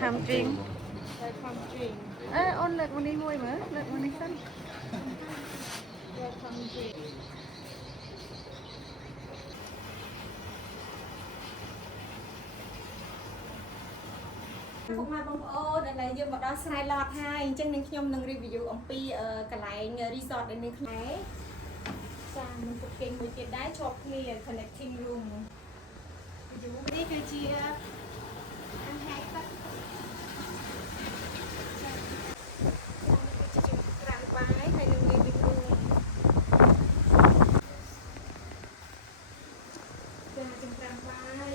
Come drink. On lượt một đi môi mở, lượt một đi sân. Không mai bông ô, đây là dương một đó slide lọt hai, chân nên nhom nâng review ông pi cả lại resort để nên khai. Sang mình phục kinh một cái đáy chọc clear connecting room. Ví dụ đây cái chia ăn hai tắt. Rạng vái hay nâng living room. Chân rạng vái.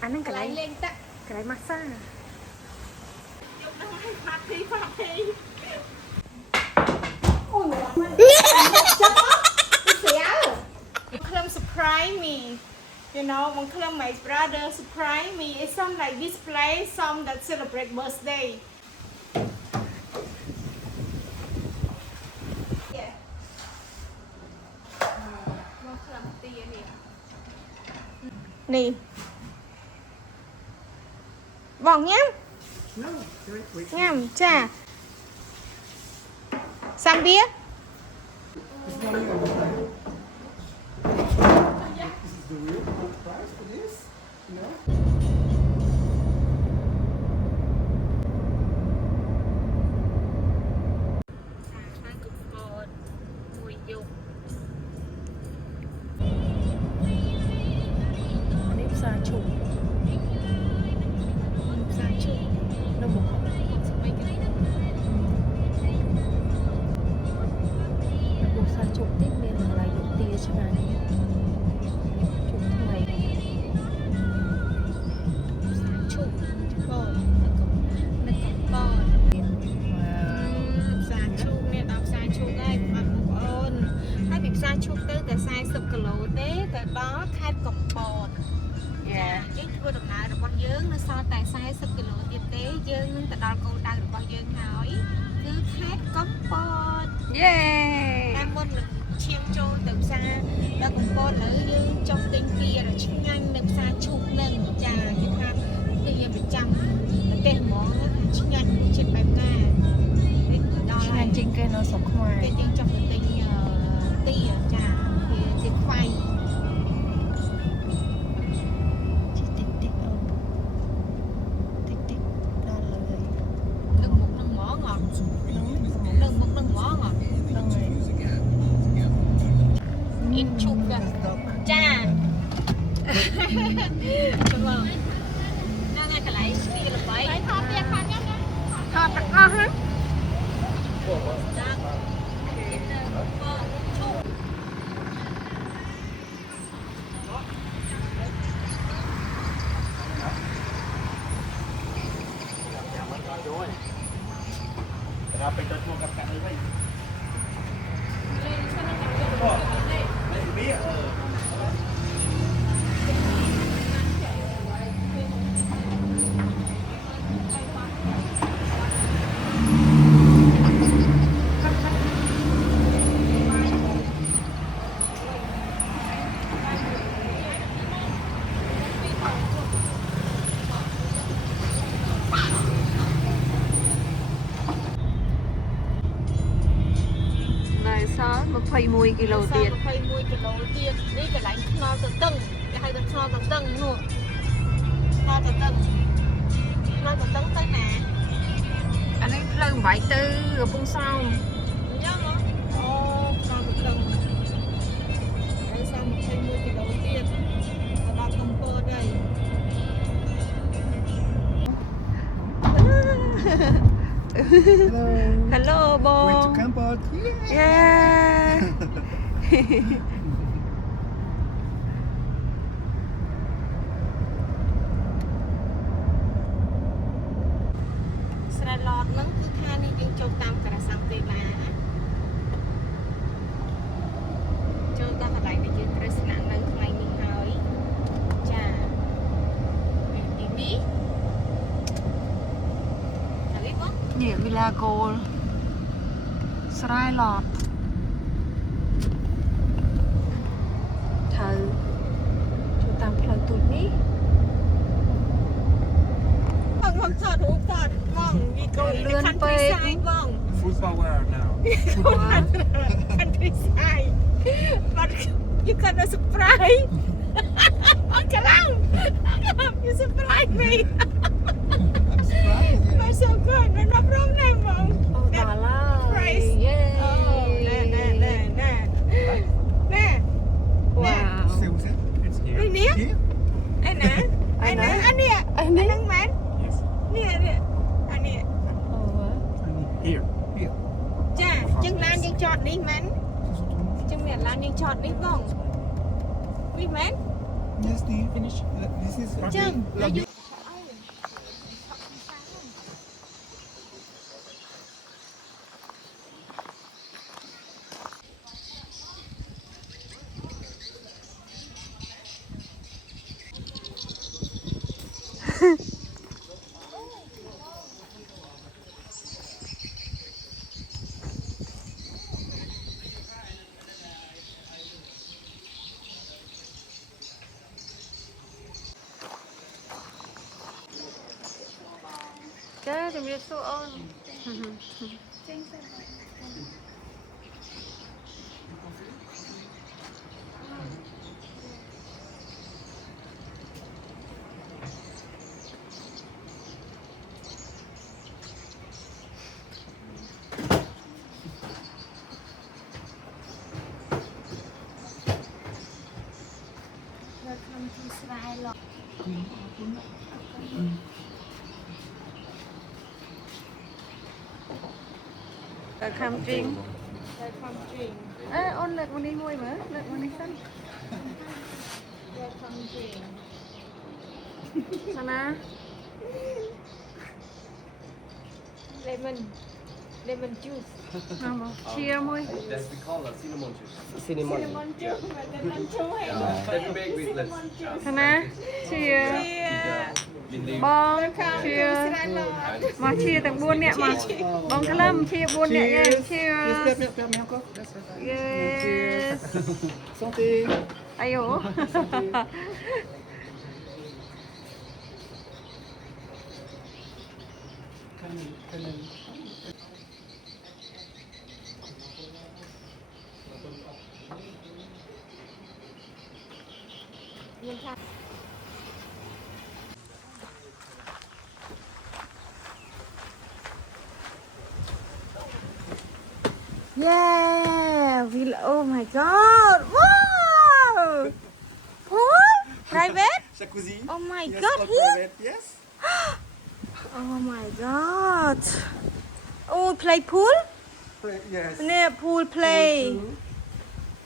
Anh đang cái lên tắt cái massage. Mong surprise me, you know. Mong my brother surprise me. It's some like this place, some that celebrate birthday. Yeah. Mong tia nè. Nè. Vòng nhá. Nhầm, chà. Sang bia. The real full price for this, you know? Vừaដំណើររបស់យើងនៅសល់តែ40គីឡូទៀតទេយើងនឹងទៅដល់គោលដៅរបស់យើងហើយគឺខេត្តកំពតយេតែមុននឹងឈាមចូលទៅផ្សារដល់កំពតឥឡូវយើងចុះទិញទាដ៏ឆ្ងាញ់នៅផ្សារឈូកនឹងចាគេថាទាប្រចាំប្រទេសហ្មងឆ្ងាញ់ចិត្តបែបណាដល់ឆ្ងាញ់ជាងគេនៅស្រុកខ្មែរគេយើងចុះទៅទិញទាចាគេខ្វៃไปเจอทัวร์กับกันเลยไหมไม่ถึงบี้21 គីឡូទៀត21គីឡូទៀតនេះកន្លែងថ្នល់ទៅតឹងគេហៅថាថ្នល់ទៅតឹងនោះថ្នល់ទៅតឹងទៅណាអានេះផ្លូវ8ទៅកំពង់សោមអញ្ចឹងអូថ្នល់ទៅតឹងហើយ21គីឡូទៀតទៅដល់កំពតហើយHello, Bo. Went to Kampot. Yeah. Sài lọt nắng cứ tha đi nhưng châu tam cả sang tây lá. Châu tam lại để chơi tres nặng nắng khai mình hỏi. Chà. Đi đi. នេះវិឡាកូលស្រែឡតត្រូវចូលតាមផ្លូវទូចនេះបងថតរូបថតបងវាកូនលឿនពេកបង Football wear now. countryside but you gonna surprise Uncle Lam you surprise me I'm surprised. Yeah. but so good no problem បង That price Yay. oh ណែ Wow. See what's it? It's here. នេះ Here? ឯណាឯណាអានេះហ្នឹងមែន Yes. នេះអានេះ Here. Here. ចាចឹងឡានយើងចតនេះមែនចឹងមានឡានយើងចតនេះបងនេះមែន Yes, do you finish? This is. Chang, Love you. Trời, thì biết số ơn. Welcome to Srai Lot Welcome drink. Welcome drink Ê, ôn lượt một đi mùi mà, lượt một đi sân. Welcome drink Sana. Lemon juice Nào, chia mùi. That's we call it cinnamon juice. Cinnamon juice mà lemon juice Let's make with let's. Sana, chia. Lindy. Bong, Welcome to chia. Srai Lot Mà chia tầng buôn nè mà. Bong thơ lâm, chia buôn nè nha. Cheers. Yes. Something. Ayo. Yeah, oh my god, wow! Pool? Private? Jacuzzi. Oh my Yes, god, all here? private, Yes. Oh my god Oh, play pool? Yes. Nè, pool play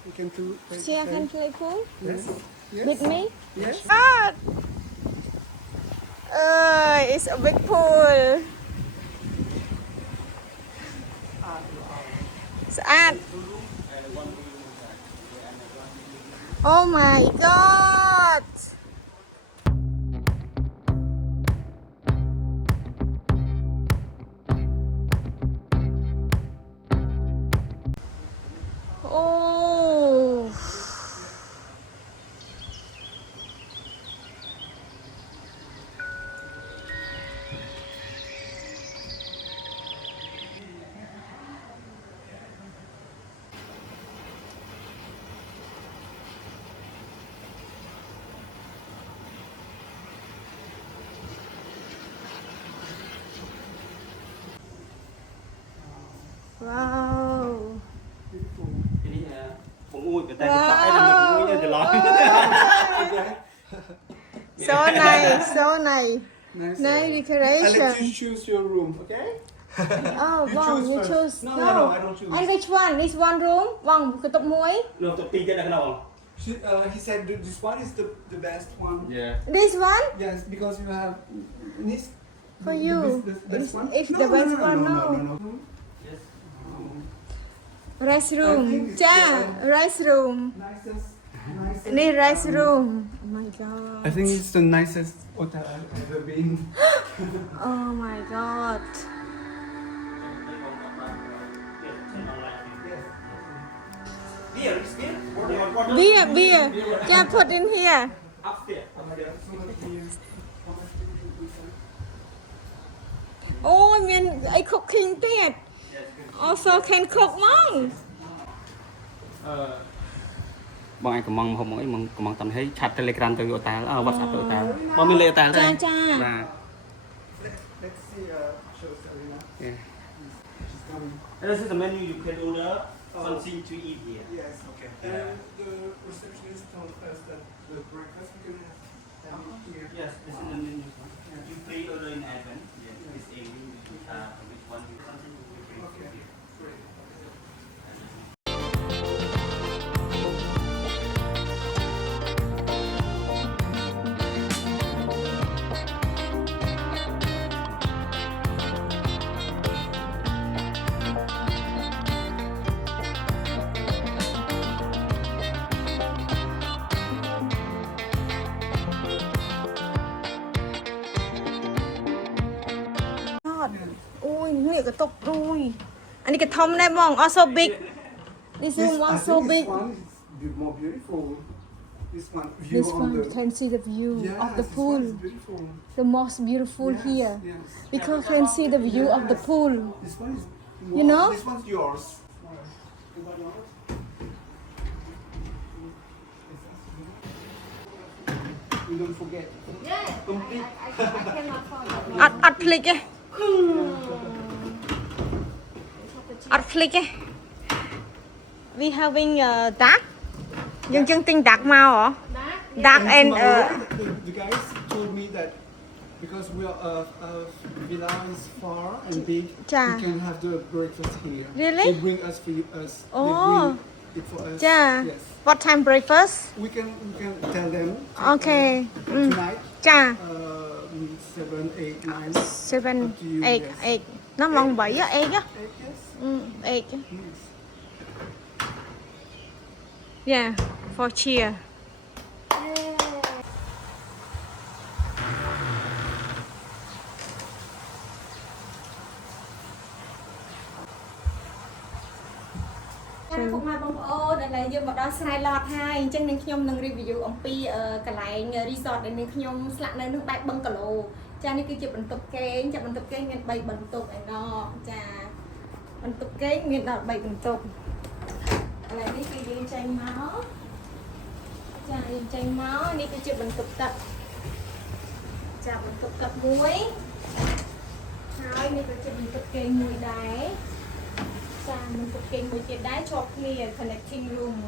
We can do. Share can play pool Yes. Yes. with me? Yes. God! It's a big pool ស្អាត Oh my god Oh Wow Cũng ui người ta cái tay là mình ui cho lói. So nice, so nice Nice. Nice I'll let decoration you choose your room, okay? Oh, You wow, choose you first. choose. No, I don't choose. And which one? This one room? Vâng, cái tục muối. Rồi tụi ti trên đây nào? He said that this one is the best one. Yeah. This one? Yes, because you have this. For you. The best one. If the best one, no. Yes. Rest I room. think it's Cha, rest room. Nicest. This rest room. Oh my god. I think it's the nicest hotel I've ever been. Oh my god. Beer, is beer? Water. beer just put in here Upstairs. oh man I cooking ទៀត also can cook ហ្មង បងឯងកំងហូបមកអីមកកំងតាមឲ្យឆាត់ Telegram ទៅអូតាល់ WhatsApp ទៅអូតាល់បងមានលេខអូតាល់ទេ ចា បាទ Let's see, show Serena. Yeah. She's coming. This is the menu you can order something to eat here. Yes, okay. Yeah. And the receptionist told us that the breakfast we can have here. Yes, this is the menu. You pay order in advance. Yes, this area which one you something you pay. Okay, great. ui này cái tục rồi anh cái thông này mong also big this This, room I also think big this one is more beautiful. This one view this on one the can see the view yes, of the this pool one is beautiful. the most beautiful Yes, here yes. because can see the view of the pool This one is You know? This one's yours. You want yours? You don't forget. Complete. ọt flick ấy ọt flick ấy we having dark nhưng chân tinh dark màu hả dark and to my right, the guys told me that because we are villa is far and big, Cha. we can have the breakfast here. Really? They bring us Oh. they bring it for us. yeah Yes. what time breakfast We can tell them. okay Tonight. ចា 7, 8, 9. 7 Up to you, 8 yes. 8 nó mong 7 á 8 á 8, yes. 8 Yes. yeah for cheerពុកម៉ែបងប្អូនដែលយើងមកដល់ស្រែឡតហើយអញ្ចឹងនឹងខ្ញុំនឹង review អំពីកន្លែង resort ដែលនឹងខ្ញុំស្នាក់នៅនឹងបែបបឹងកាឡូចានេះគឺជាបន្ទប់គេងចាបន្ទប់គេងមាន3បន្ទប់ឯណោះចាបន្ទប់គេងមានដល់3បន្ទប់ឥឡូវនេះគឺយើងចេញមកចាយើងចេញមកនេះគឺជាបន្ទប់ទឹកចាបន្ទប់ទឹកមួយហើយនេះគឺជាបន្ទប់គេងមួយដែរចាបន្ទប់គេងមួយទៀតដែរជាប់គ្នា connecting room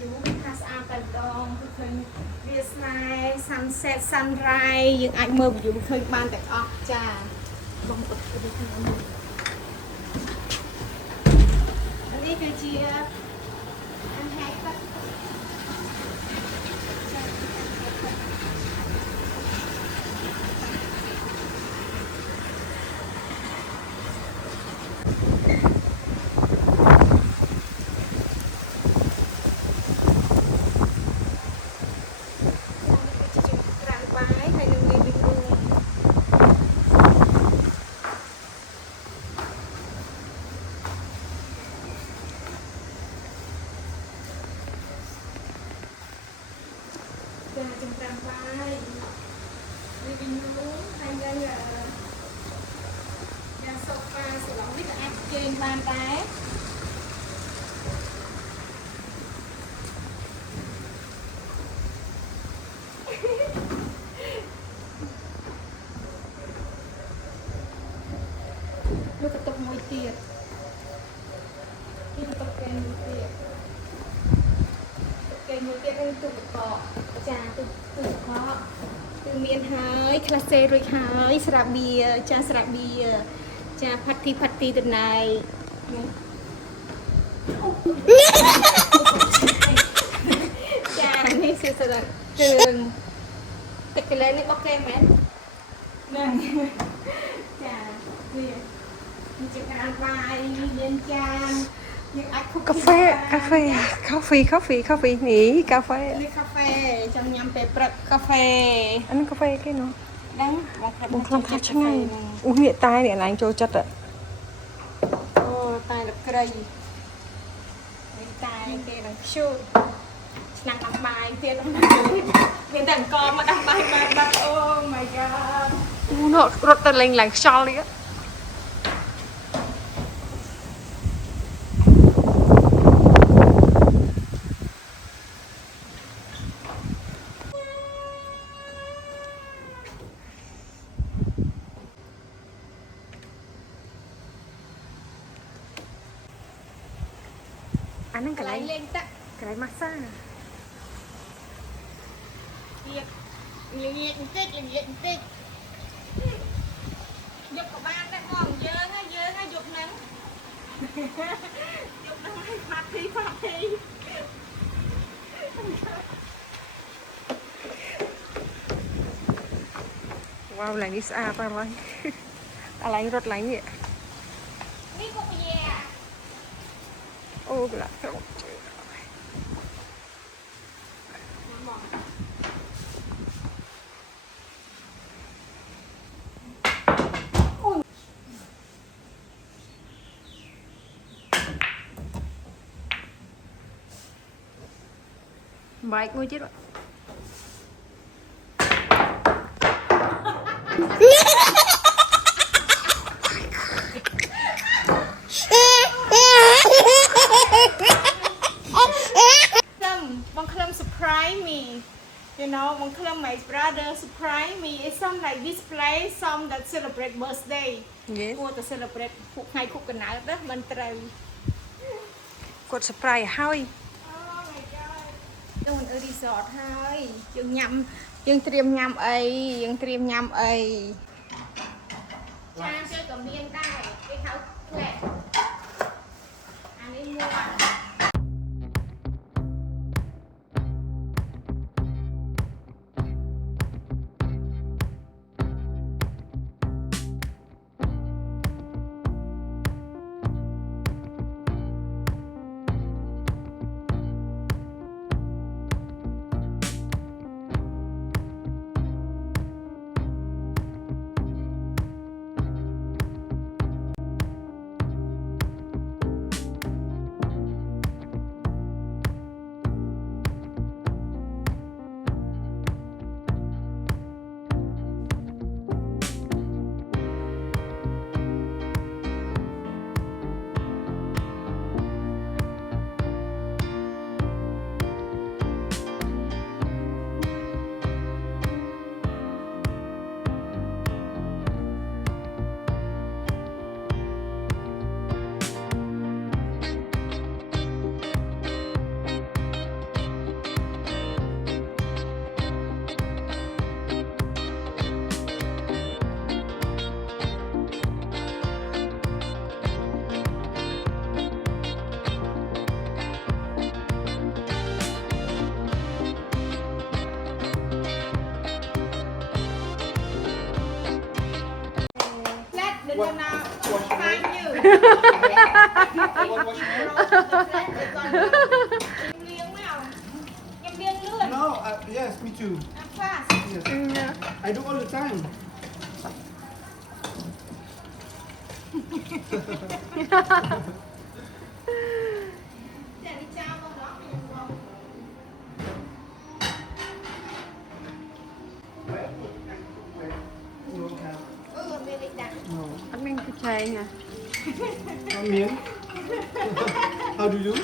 យូរមានថាស្អាតតែម្ដងគឺឃើញវាស្នេហ៍ sunset sunrise យើងអាចមើល view ឃើញបានទាំងអស់ចាបងអត់ទៅក្នុងនេះគឺជាអាហារទឹកចំប្រាំបាយនេះវិញនោះហើយយើងយ៉ាងសូហ្វាសឡងនេះក៏អាចគេងបានដែរលោកបន្ទប់មួយទៀតនេះបន្ទប់គេងមួយទៀតគេមួយទៀតនឹងទូកកចាទូកកគឺមានហើយក្លាសេរួចហើយស្រាបៀចាស្រាបៀចាផាត់ទីតំណៃចានេះគឺស្រាគ្រឿងទឹកកន្លែងនេះបោះគេមែនហ្នឹងចានេះជាការបាយមានចានយើងអាចខុស cà phê nỉ cà phê នេះកាហ្វេចង់ញ៉ាំពេលព្រឹកកាហ្វេ anh cà phê cái nó ហ្នឹង បងខ្លះថាឆ្ងាញ់អូនេះតែនេះអញចូលចិត្ត ត្រីនេះតែគេនឹងខ្ជូតឆ្នាំងដាំបាយទៀតមានតែអង្គមកដាំបាយបានបាត់អូ my god នោះរត់ទៅលេងឡើងខ្យល់នេះ អានឹងកន្លែង លេងតាក់ កន្លែងម៉ាស្សា ទៀតងាកបន្តិចយកក៏បានដែរបងយើងយកហ្នឹងយកហ្នឹងឲ្យផាត់ទី វ៉ាវឡើងនេះស្អាតហើយ កន្លែងរត់ឡើងនេះ នេះក៏ពី អូកន្លែងចូល បែកមួយទៀត បងខ្លឹម surprise me you know បងខ្លឹម my brother surprise me it's some like display some that celebrate birthday គួរតែ celebrate ពួកថ្ងៃខួបកំណើតណាមិនត្រូវ គាត់ surprise ហើយ ទៅនៅ resort ហើយយើងញ៉ាំយើងត្រៀមញ៉ាំអីចានគេក៏មានដែរគេហៅផ្លែអានេះមួយ Then find you. No, yes, me too. Yes. I do all the time. No. Anh mình cái chai nè. How do you?